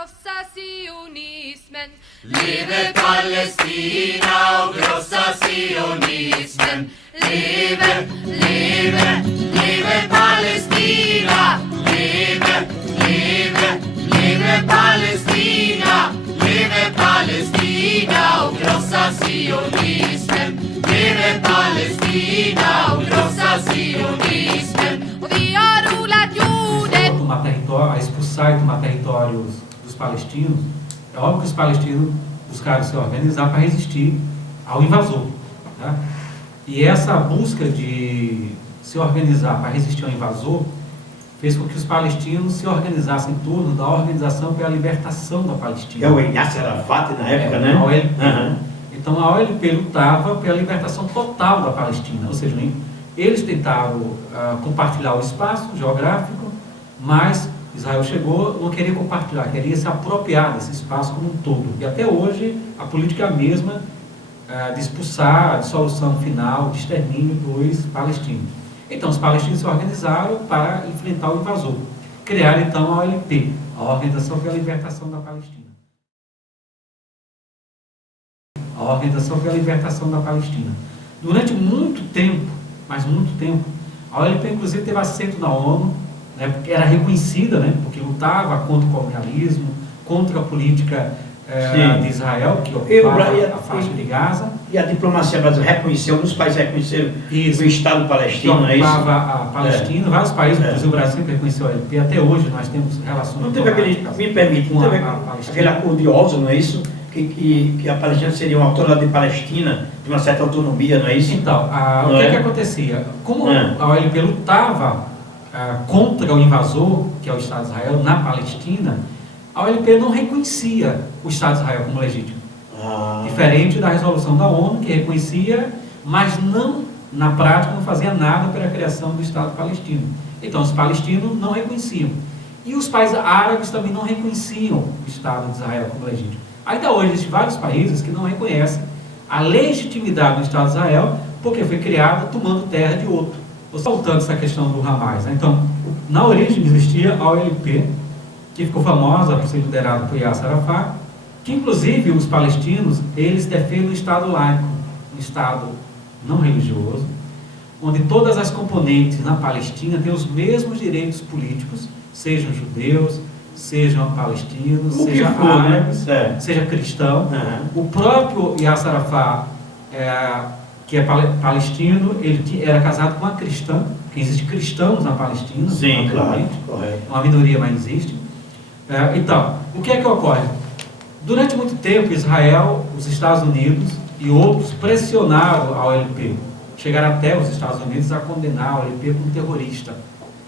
krossa sionismen. Leve Palestina och krossa sionismen. Leve, leve, leve Palestina. Leve, leve, leve Palestina. Leve Palestina och krossa sionismen. Leve Palestina och krossa sionismen. Och vi har odlat jorden. Tomar território, a expulsar e tomar territórios dos palestinos, é óbvio que os palestinos buscaram se organizar para resistir ao invasor. Tá? E essa busca de se organizar para resistir ao invasor fez com que os palestinos se organizassem em torno da Organização pela Libertação da Palestina. É o Yasser Arafat na época, né? A OLP. Então a OLP lutava pela libertação total da Palestina, ou seja, eles tentaram compartilhar o espaço geográfico, mas Israel chegou, não queria compartilhar, queria se apropriar desse espaço como um todo. E até hoje a política é a mesma, de expulsar, a dissolução final, de extermínio dos palestinos. Então os palestinos se organizaram para enfrentar o invasor. Criaram então a OLP, a Organização pela Libertação da Palestina. A Organização pela Libertação da Palestina. Durante muito tempo, mas muito tempo, a OLP inclusive teve assento na ONU, né, porque era reconhecida, né, porque lutava contra o colonialismo, contra a política de Israel, que ocupava a faixa de Gaza. E a diplomacia brasileira reconheceu, alguns países reconheceram o Estado palestino, que não é isso? ocupava a Palestina, vários países, inclusive o Brasil sempre reconheceu a OLP, até hoje nós temos relações não teve aquele, me permite, não teve aquele acordo de Oslo, não é isso? Que a Palestina seria uma autoridade de Palestina, de uma certa autonomia, não é isso? Então, o que acontecia? Como a OLP lutava contra o invasor, que é o Estado de Israel, na Palestina, a OLP não reconhecia o Estado de Israel como legítimo. Diferente da resolução da ONU, que reconhecia, mas não, na prática, não fazia nada pela criação do Estado palestino. Então, os palestinos não reconheciam. E os países árabes também não reconheciam o Estado de Israel como legítimo. Ainda hoje existem vários países que não reconhecem a legitimidade do Estado de Israel, porque foi criado tomando terra de outro. Voltando essa questão do Hamas, né? Então, na origem existia a OLP, que ficou famosa por ser liderada por Yasser Arafat, que inclusive os palestinos, eles defendem um Estado laico, um Estado não religioso, onde todas as componentes na Palestina têm os mesmos direitos políticos, sejam judeus, sejam palestinos, sejam árabes, seja cristão. O próprio Yasser Arafat, que é palestino, ele era casado com uma cristã, que existe cristãos na Palestina. Sim, claro, correto. Uma minoria, mas existe. Então, o que é que ocorre? Durante muito tempo, Israel, os Estados Unidos e outros pressionaram a OLP. Chegaram até os Estados Unidos a condenar a OLP como terrorista.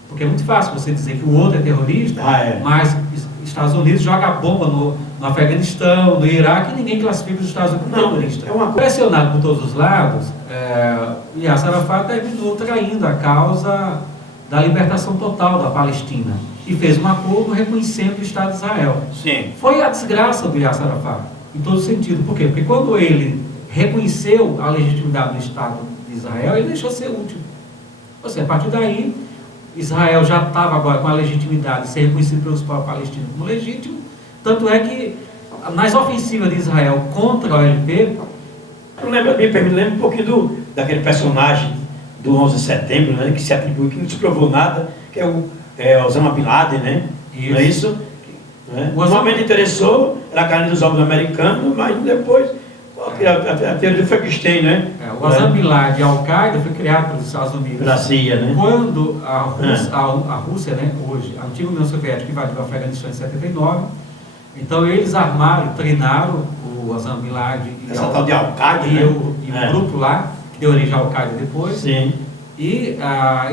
Porque é muito fácil você dizer que o outro é terrorista, mas os Estados Unidos jogam bomba no Afeganistão, no Iraque, e ninguém classifica os Estados Unidos como terrorista. Pressionado por todos os lados, Yasser Arafat terminou traindo a causa da libertação total da Palestina e fez um acordo reconhecendo o Estado de Israel. Sim. Foi a desgraça do Yasser Arafat, em todo sentido. Por quê? Porque quando ele reconheceu a legitimidade do Estado de Israel, ele deixou de ser útil. Ou seja, a partir daí, Israel já estava agora com a legitimidade de ser reconhecido pelos povos palestinos como legítimo, tanto é que nas ofensivas de Israel contra a OLP... Me lembra um pouquinho daquele personagem do 11 de setembro, né, que se atribui, que não se provou nada, que é o Osama Bin Laden, né? Isso. Não é isso? No momento interessou, era a carne dos ovos americanos, mas depois a teoria do Frankenstein, né? O Osama Bin Laden e a Al-Qaeda foi criado pelos Estados Unidos. Pela CIA, né? Quando a Rússia, né, hoje, a antiga União Soviética invadiu o Afeganistão em 79, então eles armaram, treinaram o Osama Bin Laden essa tal de Al-Qaeda, e o grupo lá, que deu origem à Al-Qaeda depois. Sim. E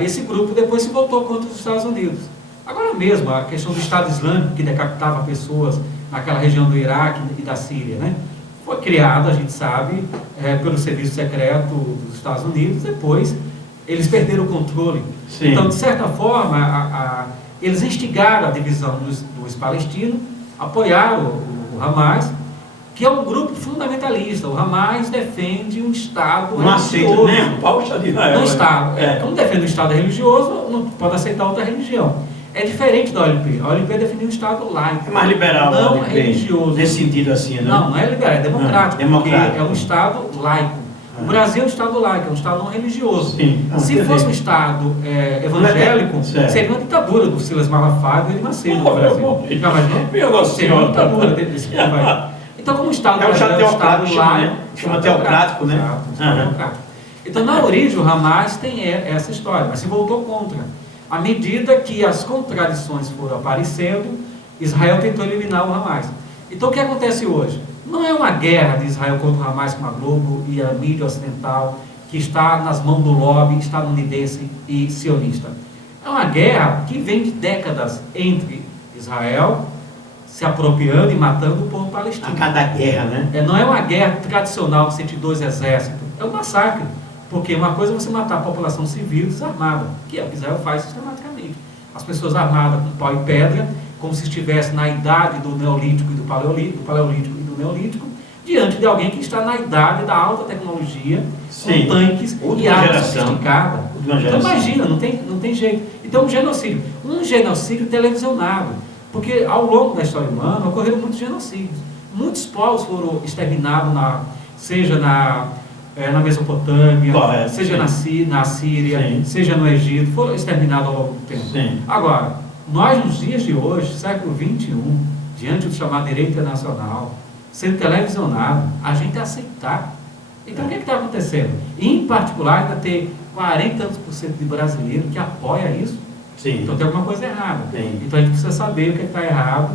esse grupo depois se voltou contra os Estados Unidos. Agora mesmo, a questão do Estado Islâmico, que decapitava pessoas naquela região do Iraque e da Síria, né? Foi criada, a gente sabe, pelo serviço secreto dos Estados Unidos. Depois, eles perderam o controle. Sim. Então, de certa forma, eles instigaram a divisão dos palestinos, apoiaram o Hamas, que é um grupo fundamentalista. O Hamas defende um Estado religioso. Nem o Estado de Israel. Não Estado. Como defende o Estado religioso, não pode aceitar outra religião. É diferente da OLP. A OLP definiu um Estado laico. É mais liberal, não OLP, religioso. nesse sentido assim, né? Não é liberal, é democrático. Democrático. Porque é um Estado laico. O Brasil é um Estado laico, é um Estado não religioso. Sim. Se fosse um Estado evangélico, seria uma ditadura do Silas Malafaia e ele Macedo no Brasil. Já imaginou? Seria uma ditadura desse povo aí. Então, como o Estado é um Estado laico, chama teocrático, né? Teocrático. Então, na origem, o Hamas tem essa história, mas se voltou contra. À medida que as contradições foram aparecendo, Israel tentou eliminar o Hamas. Então, o que acontece hoje? Não é uma guerra de Israel contra o Hamas com a Globo e a mídia ocidental, que está nas mãos do lobby estadunidense e sionista. É uma guerra que vem de décadas entre Israel se apropriando e matando o povo palestino. A cada guerra, né? Não é uma guerra tradicional de 102 exércitos, é um massacre. Porque uma coisa é você matar a população civil desarmada, que é o que Israel faz sistematicamente. As pessoas armadas com pau e pedra, como se estivesse na idade do Neolítico e do Paleolítico e do Neolítico, diante de alguém que está na idade da alta tecnologia, com tanques e armas sofisticadas. Então imagina, não tem jeito. Então um genocídio televisionado, porque ao longo da história humana ocorreram muitos genocídios. Muitos povos foram exterminados, seja na Mesopotâmia, correto, seja na Síria, sim, seja no Egito, foram exterminados ao longo do tempo. Sim. Agora, nós nos dias de hoje, século XXI, diante do chamado direito internacional, sendo televisionado, a gente aceitar. Então, o que está acontecendo? Em particular, ainda tem 40% de brasileiro que apoia isso. Sim. Então, tem alguma coisa errada. Sim. Então, a gente precisa saber o que está errado,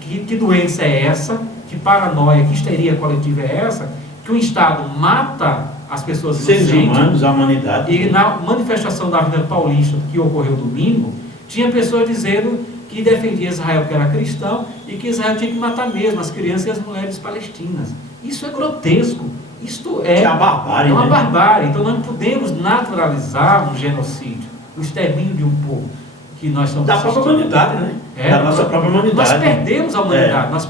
que doença é essa, que paranoia, que histeria coletiva é essa, que o Estado mata as pessoas seres humanos, a humanidade. E na manifestação da Avenida Paulista, que ocorreu domingo, tinha pessoas dizendo que defendia Israel porque era cristão e que Israel tinha que matar mesmo as crianças e as mulheres palestinas. Isso é grotesco. Isto é uma barbárie. É uma barbárie. Então nós não podemos naturalizar um genocídio, o extermínio de um povo que nós estamos da própria humanidade, né? Da nossa própria humanidade. Nós perdemos a humanidade.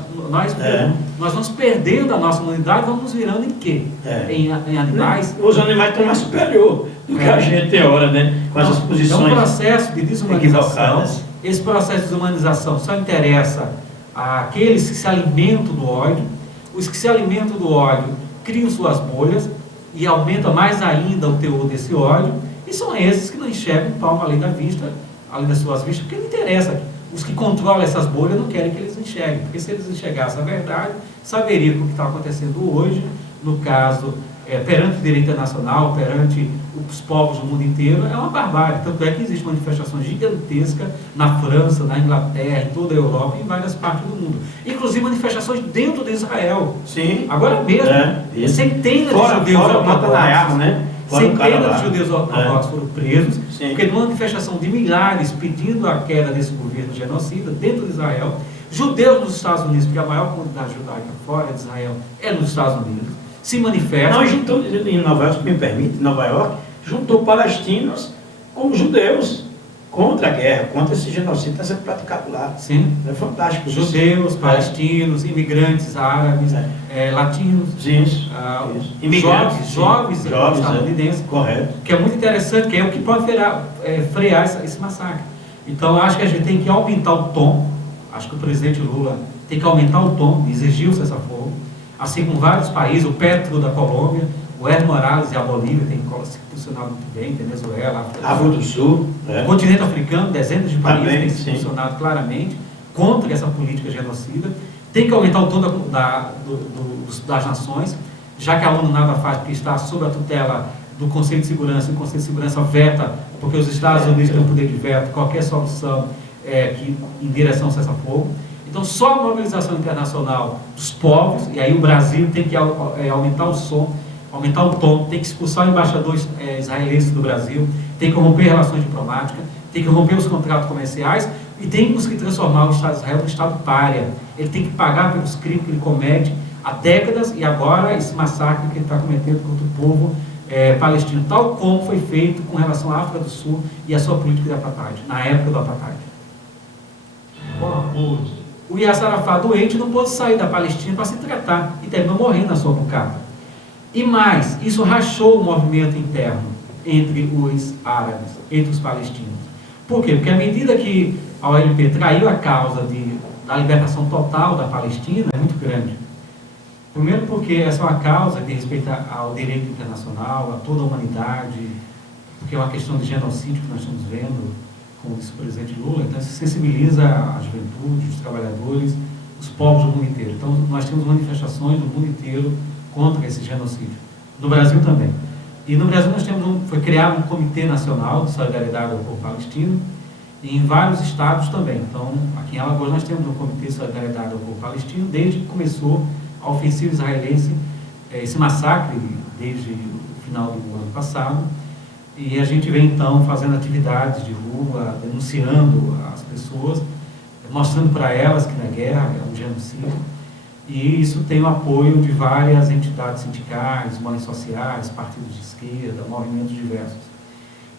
Nós vamos perdendo a nossa humanidade, vamos nos virando em quê? Em animais. Os animais estão mais superior do que a gente tem hora, né? Com essas posições. É um processo de desumanização. Esse processo de desumanização só interessa àqueles que se alimentam do ódio. Os que se alimentam do ódio criam suas bolhas e aumenta mais ainda o teor desse ódio. E são esses que não enxergam o palmo além da vista, além das suas vistas, porque não interessa. Os que controlam essas bolhas não querem que eles enxerguem, porque se eles enxergassem a verdade, saberiam que o que está acontecendo hoje, no caso, perante o direito internacional, perante os povos do mundo inteiro, é uma barbárie. Tanto é que existem manifestações gigantescas na França, na Inglaterra, em toda a Europa e em várias partes do mundo. Inclusive manifestações dentro de Israel. Sim. Agora mesmo, centenas de judeus ortodoxos, centenas de judeus ortodoxos foram presos, porque numa manifestação de milhares pedindo a queda desse governo genocida dentro de Israel, judeus nos Estados Unidos, porque a maior comunidade judaica fora de Israel é nos Estados Unidos, se manifestam. Não, juntou em Nova York, me permite, em Nova York, juntou palestinos com judeus contra a guerra, contra esse genocídio que está sendo praticado lá. Sim. É fantástico. Judeus, palestinos, imigrantes árabes, latinos, imigrantes, jovens estadunidenses. Correto. Que é muito interessante, que é o que pode frear esse massacre. Então, acho que a gente tem que aumentar o tom. Acho que o presidente Lula tem que aumentar o tom, exigir o cessar-fogo, assim como vários países, o Petro da Colômbia, o Evo Morales e a Bolívia têm se posicionado muito bem, Venezuela, África do Sul, o continente africano, dezenas de países têm se posicionado claramente contra essa política genocida. Tem que aumentar o tom das nações, já que a ONU nada faz porque está sob a tutela do Conselho de Segurança, e o Conselho de Segurança veta, porque os Estados Unidos têm o poder de veto, qualquer solução em direção ao cessar-fogo. Então, só a mobilização internacional dos povos, e aí o Brasil tem que aumentar o som, aumentar o tom, tem que expulsar embaixadores israelenses do Brasil, tem que romper relações diplomáticas, tem que romper os contratos comerciais e temos que transformar o Estado de Israel no Estado pária. Ele tem que pagar pelos crimes que ele comete há décadas e agora esse massacre que ele está cometendo contra o povo palestino, tal como foi feito com relação à África do Sul e a sua política de apartheid, na época do apartheid. O Yasser Arafat, doente, não pôde sair da Palestina para se tratar e terminou morrendo na sua bucata. E mais, isso rachou o movimento interno entre os árabes, entre os palestinos. Por quê? Porque à medida que a OLP traiu a causa da libertação total da Palestina, é muito grande. Primeiro porque essa é uma causa que respeita ao direito internacional, a toda a humanidade, porque é uma questão de genocídio que nós estamos vendo, como disse o presidente Lula, então isso sensibiliza a juventude, os trabalhadores, os povos do mundo inteiro. Então nós temos manifestações do mundo inteiro contra esse genocídio. No Brasil também. E no Brasil nós foi criado um Comitê Nacional de Solidariedade ao Povo Palestino, e em vários estados também. Então, aqui em Alagoas nós temos um Comitê de Solidariedade ao Povo Palestino, desde que começou a ofensiva israelense, esse massacre, desde o final do ano passado, e a gente vem então fazendo atividades de rua, denunciando as pessoas, mostrando para elas que na guerra é um genocídio, e isso tem o apoio de várias entidades sindicais, movimentos sociais, partidos de esquerda, movimentos diversos.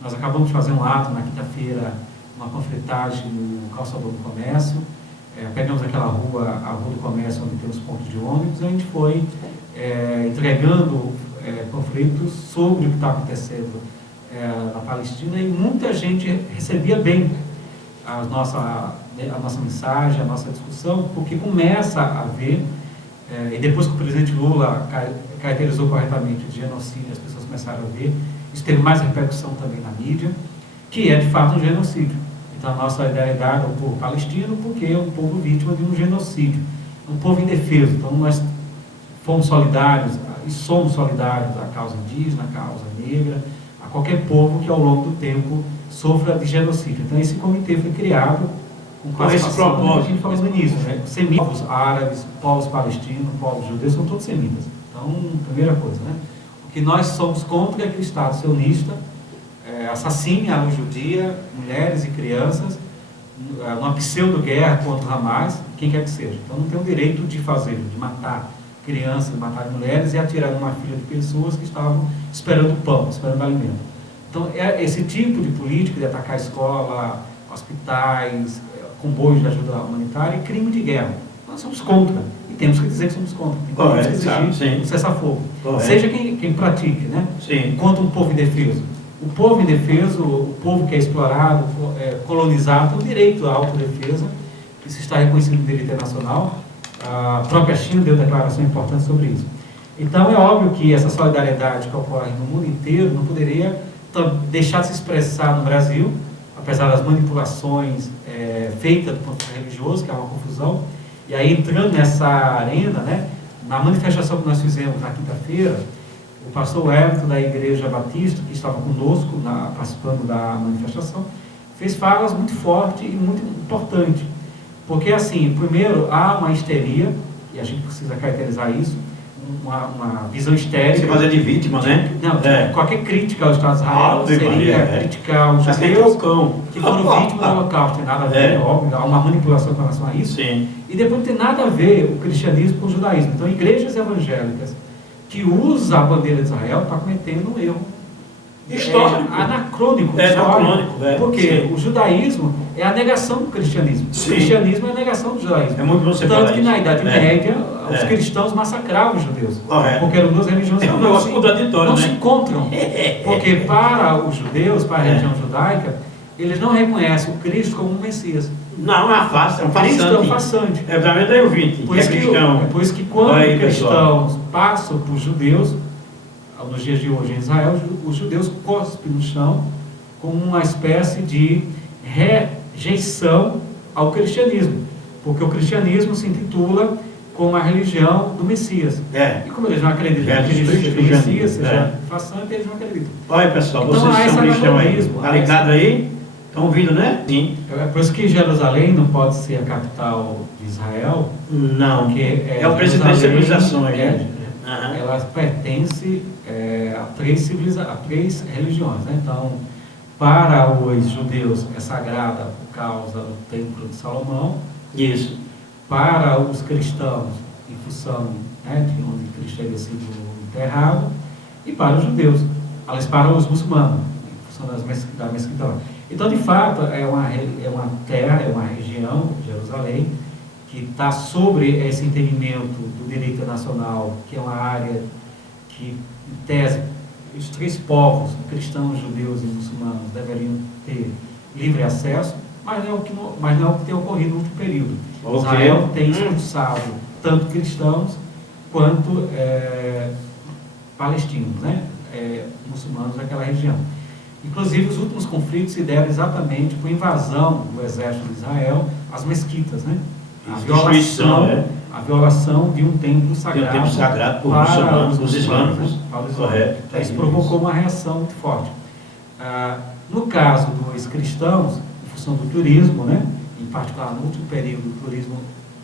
Nós acabamos de fazer um ato na quinta-feira, uma panfletagem no Calçador do Comércio, pegamos aquela rua, a Rua do Comércio, onde tem os pontos de ônibus, e a gente foi entregando panfletos sobre o que está acontecendo na Palestina, e muita gente recebia bem a nossa mensagem, a nossa discussão, porque começa a ver, e depois que o presidente Lula caracterizou corretamente o genocídio, as pessoas começaram a ver, isso teve mais repercussão também na mídia, que é de fato um genocídio. Então a nossa solidariedade ao povo palestino, porque é um povo vítima de um genocídio, um povo indefeso. Então nós fomos solidários e somos solidários à causa indígena, à causa negra, a qualquer povo que ao longo do tempo sofra de genocídio. Então esse comitê foi criado com esse propósito que a gente falou no início, né? Semitas, árabes, povos palestinos, povos judeus, são todos semitas. Então, primeira coisa, né? O que nós somos contra é que o Estado sionista assassine a luz judia, mulheres e crianças, numa pseudo-guerra contra o Hamas, quem quer que seja. Então não tem o direito de fazer, de matar crianças, de matar mulheres e atirar numa fila de pessoas que estavam esperando pão, esperando alimento. Então esse tipo de política de atacar escola, hospitais, comboios de ajuda humanitária é crime de guerra. Nós somos contra, e temos que dizer que somos contra. Temos que exigir um cessar-fogo. Seja quem pratique, né? Sim. Contra um povo indefeso. O povo indefeso, o povo que é explorado, colonizado, tem o direito à autodefesa, isso está reconhecido no direito internacional. A própria China deu declaração importante sobre isso. Então é óbvio que essa solidariedade que ocorre no mundo inteiro não poderia deixar de se expressar no Brasil, apesar das manipulações feitas do ponto de vista religioso, que é uma confusão. E aí, entrando nessa arena, né, na manifestação que nós fizemos na quinta-feira, o pastor Everton da Igreja Batista, que estava conosco, participando da manifestação, fez falas muito fortes e muito importantes. Porque, assim, primeiro, há uma histeria, e a gente precisa caracterizar isso, uma visão histérica. Você fazer de vítima, né? Não, qualquer crítica ao Estado de Israel seria criticar os judeus que foram vítimas do Holocausto. Tem nada a ver, óbvio, há uma manipulação com relação a isso. Sim. E depois não tem nada a ver o cristianismo com o judaísmo. Então, igrejas evangélicas que usam a bandeira de Israel estão cometendo um erro histórico. Anacrônico. Porque o judaísmo é a negação do cristianismo. Sim. O cristianismo é a negação do judaísmo. É muito bom você Tanto falar que isso. na Idade Média, os cristãos massacravam os judeus. Porque eram duas religiões que não se encontram. Porque para os judeus, para a religião judaica, eles não reconhecem o Cristo como um Messias. Não, é um farsante. Cristo é um farsante. Também daí o 20, Por isso que quando os cristãos passam por judeus, nos dias de hoje em Israel, os judeus cospem no chão como uma espécie de rejeição ao cristianismo, porque o cristianismo se intitula como a religião do Messias. E como eles não acreditam que o Messias seja farsante, eles não acreditam. Olha, pessoal, então, vocês são cristãos aí. Tá ligado aí? Estão ouvindo, né? Sim. É por isso que Jerusalém não pode ser a capital de Israel. Não. Porque é o presidente das civilizações. Ela pertence a três religiões. Né? Então, para os judeus é sagrada por causa do Templo de Salomão. Isso. Para os cristãos, em função de onde Cristo teria sido enterrado. E para os judeus, aliás, para os muçulmanos, em função da mesquita lá. Então, de fato, é uma terra, é uma região, Jerusalém, que está sobre esse entendimento do direito internacional, que é uma área que, em tese, os três povos, cristãos, judeus e muçulmanos, deveriam ter livre acesso, mas não é o que tem ocorrido no último período. Okay. Israel tem expulsado tanto cristãos quanto palestinos, né? Muçulmanos daquela região. Inclusive, os últimos conflitos se deram exatamente por invasão do exército de Israel às mesquitas, né? A violação de um templo sagrado, para os islâmicos. Correto. Isso provocou uma reação muito forte. No caso dos cristãos, em função do turismo, né? Em particular no último período, o turismo,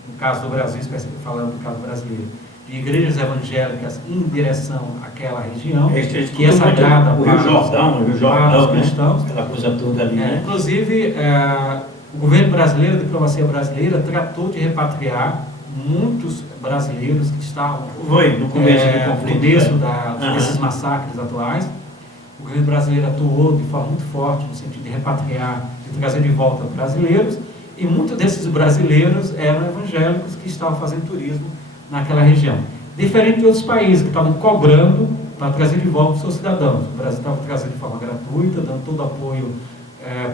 no caso do Brasil, especificamente falando do caso brasileiro, de igrejas evangélicas em direção àquela região, que é sagrada para os cristãos. Né? Aquela coisa toda ali. Inclusive, o governo brasileiro, a diplomacia brasileira, tratou de repatriar muitos brasileiros que estavam no começo do conflito, desses massacres atuais. O governo brasileiro atuou de forma muito forte no sentido de repatriar, de trazer de volta brasileiros, e muitos desses brasileiros eram evangélicos que estavam fazendo turismo naquela região. Diferente de outros países que estavam cobrando para trazer de volta os seus cidadãos. O Brasil estava trazendo de forma gratuita, dando todo o apoio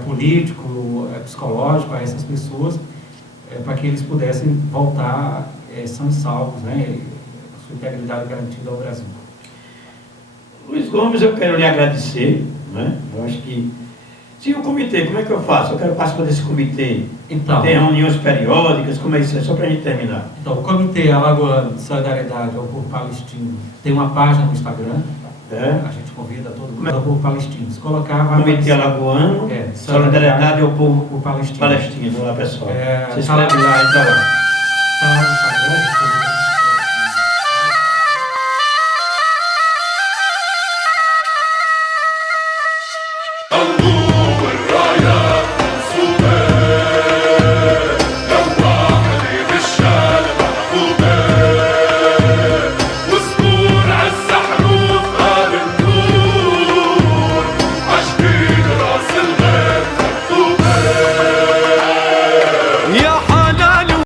político, psicológico a essas pessoas, para que eles pudessem voltar são e salvos, né, a sua integridade garantida ao Brasil. Luiz Gomes, eu quero lhe agradecer, né? Eu acho que se o comitê, como é que eu faço? Eu quero participar desse comitê. Então, tem reuniões periódicas, como é isso? É só para a gente terminar. Então, o Comitê Alagoano de Solidariedade ao Povo Palestino tem uma página no Instagram. A gente convida todo mundo ao povo palestino. Se colocar, Comitê Alagoano, Solidariedade ao Povo Palestino. Lá, pessoal. Você escreve lá, então. Está lá no Instagram.